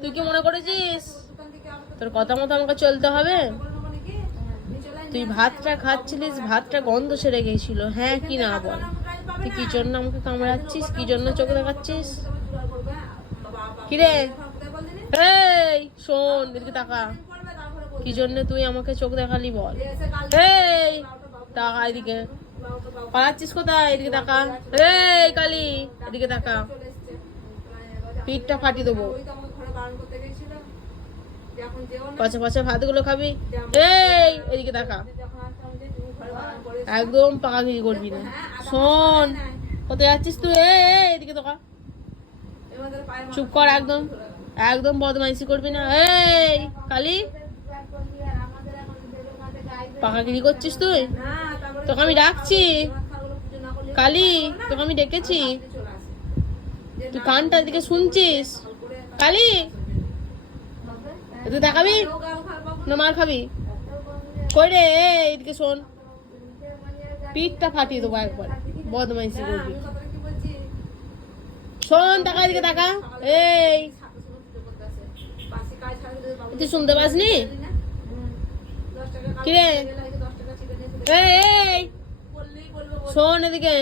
তুই কি মনে করেছিস তোর কথা মতো আমাকে চলতে হবে? তুই ভাতটা খাচ্ছিলিস, ভাতটা গন্ধ সেরে গেছিল, হ্যাঁ কি না বল? তুই কি জন্য আমাকে কামড়াচ্ছিস, কি জন্য চোখ দেখাচ্ছিস? কিরে এই শোন, এদিকে তাকা। কি জন্য তুই আমাকে চোখ দেখালি বল? এই তাকা এদিকে, পালাচ্ছিস কোথায়? এদিকে তাকা। এই কালি এদিকে তাকা, পিঠটা ফাটিয়ে দেবো। পাশে পাশে ভাতগুলো খাবি। এই এদিকে তাকা, একদম পাকাগিরি করবি না। শোন, কোথায় যাচ্ছিস তুই? এই এদিকে তাকা, চুপ কর, একদম একদম বদমাইশি করবি না। এই কালি, পাকাগিরি করছিস তুই? তোকে আমি ডাকছি কালি, তোকে আমি ডেকেছি, তুই কানটা দিকে শুনছিস? কালি তুই দেখাবি না মার খাবি? কই রে, এদিকে শোন, পিঠটা ফাটিয়ে দেবো একবার, বদমাইশি করবি। শোন, টাকা এদিকে টাকা। এই তুই শুনতে পাসনি? কিরে এই শোন এদিকে।